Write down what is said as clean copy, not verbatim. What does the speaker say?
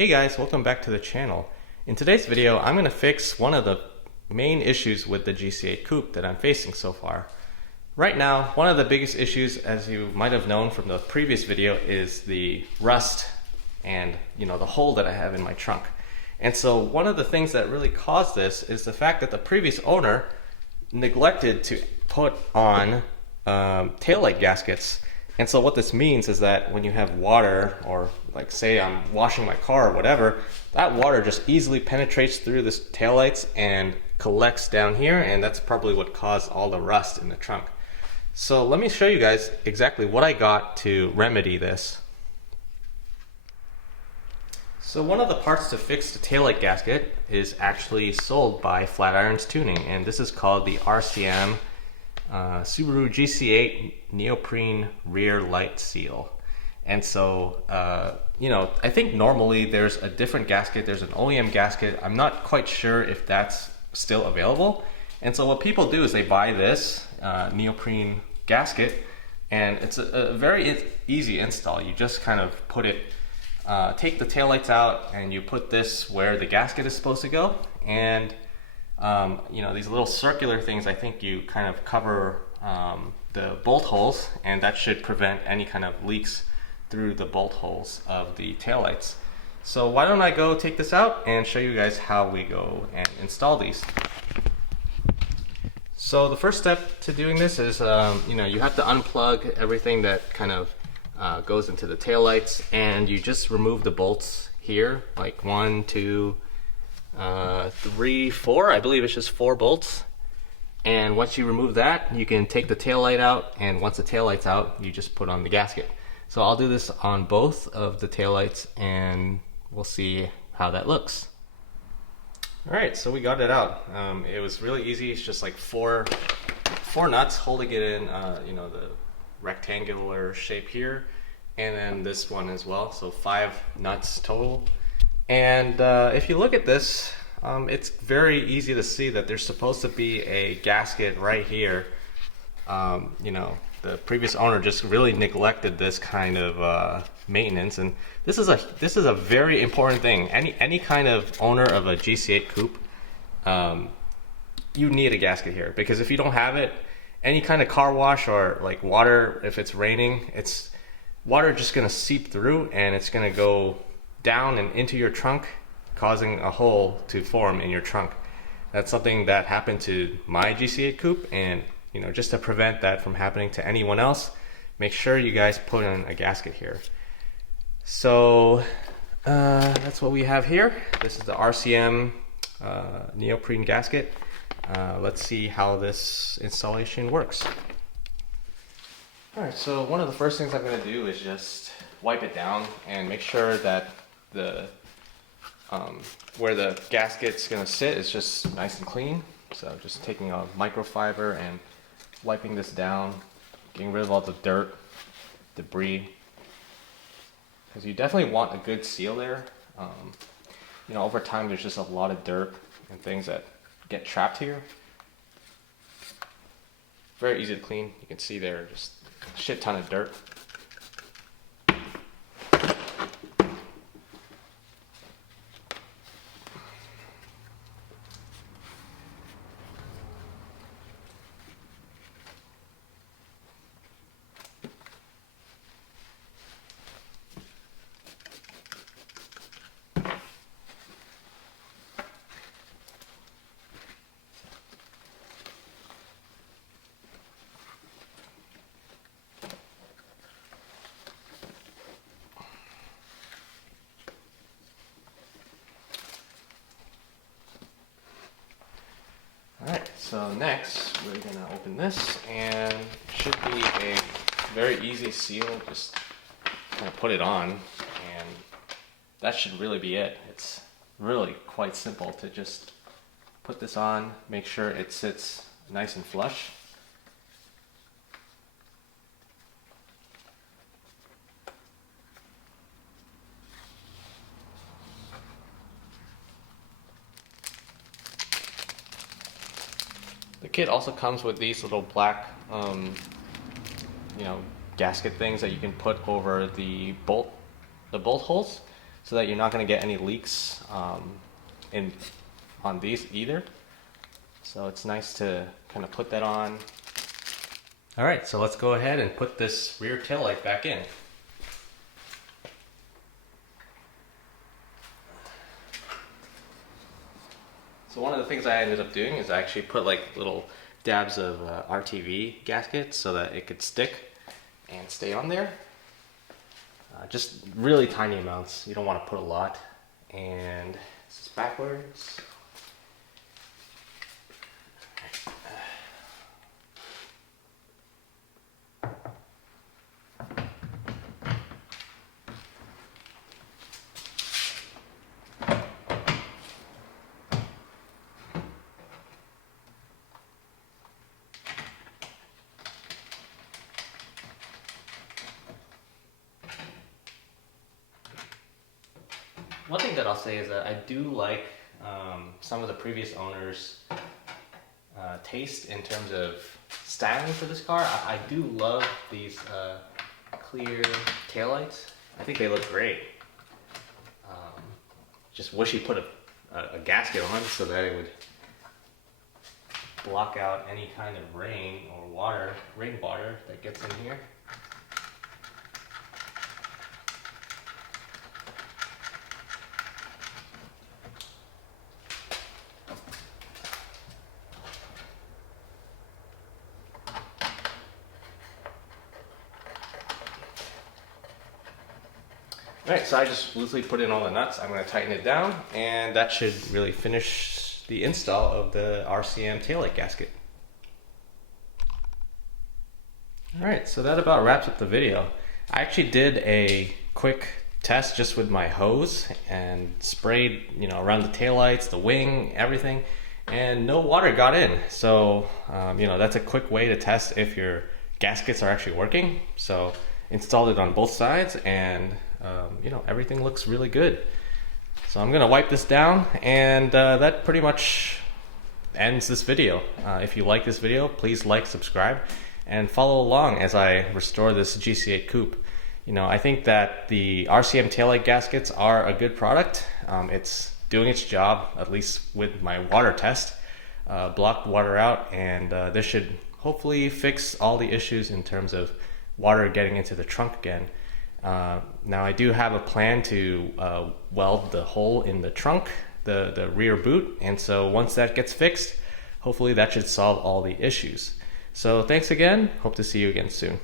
Hey guys, welcome back to the channel. In today's video, I'm going to fix one of the main issues with the GC8 Coupe that I'm facing so far. Right now, one of the biggest issues, as you might have known from the previous video, is the rust and the hole that I have in my trunk. And so one of the things that really caused this is the fact that the previous owner neglected to put on taillight gaskets. And so what this means is that when you have water, or like say I'm washing my car or whatever, that water just easily penetrates through the taillights and collects down here, and that's probably what caused all the rust in the trunk. So let me show you guys exactly what I got to remedy this. So one of the parts to fix the taillight gasket is actually sold by Flatirons Tuning, and this is called the RCM Subaru GC8 Neoprene Rear Light Seal. And so, I think normally there's a different gasket. There's an OEM gasket. I'm not quite sure if that's still available. And so what people do is they buy this neoprene gasket, and it's a very easy install. You just kind of put it, take the taillights out, and you put this where the gasket is supposed to go. And these little circular things, I think you kind of cover the bolt holes, and that should prevent any kind of leaks through the bolt holes of the taillights. So why don't I go take this out and show you guys how we go and install these. So the first step to doing this is, you have to unplug everything that kind of goes into the taillights, and you just remove the bolts here, like 1, 2, 3, 4. I believe it's just 4 bolts. And once you remove that, you can take the taillight out, and once the taillight's out, you just put on the gasket. So I'll do this on both of the taillights, and we'll see how that looks. Alright, so we got it out. It was really easy. It's just like four nuts holding it in the rectangular shape here, and then this one as well. So 5 nuts total. And if you look at this, it's very easy to see that there's supposed to be a gasket right here. The previous owner just really neglected this kind of maintenance, and this is a very important thing. Any kind of owner of a GC8 Coupe, you need a gasket here, because if you don't have it, any kind of car wash or like water, if it's raining, water just gonna seep through, and it's gonna go down and into your trunk, causing a hole to form in your trunk. That's something that happened to my GC8 Coupe, and just to prevent that from happening to anyone else, make sure you guys put in a gasket here. So that's what we have here. This is the RCM neoprene gasket. Let's see how this installation works. Alright, so one of the first things I'm going to do is just wipe it down and make sure that where the gasket's going to sit is just nice and clean. So just taking a microfiber and wiping this down, getting rid of all the dirt, debris, because you definitely want a good seal there. Over time there's just a lot of dirt and things that get trapped here. Very easy to clean. You can see there just a shit ton of dirt. Alright, so next we're going to open this, and it should be a very easy seal. Just kind of put it on, and that should really be it. It's really quite simple to just put this on, make sure it sits nice and flush. The kit also comes with these little black, gasket things that you can put over the bolt holes. so that you're not going to get any leaks on these either. So it's nice to kind of put that on. All right, so let's go ahead and put this rear tail light back in. So one of the things I ended up doing is I actually put like little dabs of RTV gasket so that it could stick and stay on there. Just really tiny amounts. You don't want to put a lot. And this is backwards. One thing that I'll say is that I do like some of the previous owners' taste in terms of styling for this car. I do love these clear taillights. I think they look great. Just wish he put a gasket on so that it would block out any kind of rain or water, rainwater that gets in here. Alright, so I just loosely put in all the nuts. I'm going to tighten it down, and that should really finish the install of the RCM taillight gasket. Alright, so that about wraps up the video. I actually did a quick test just with my hose and sprayed, around the taillights, the wing, everything, and no water got in. So, that's a quick way to test if your gaskets are actually working. So, installed it on both sides, and everything looks really good. So I'm gonna wipe this down, and that pretty much ends this video. If you like this video, please like, subscribe, and follow along as I restore this GC8 Coupe. I think that the RCM taillight gaskets are a good product. It's doing its job, at least with my water test. Blocked water out, and this should hopefully fix all the issues in terms of water getting into the trunk again. Now I do have a plan to weld the hole in the trunk, the rear boot, and so once that gets fixed, hopefully that should solve all the issues. So thanks again, hope to see you again soon.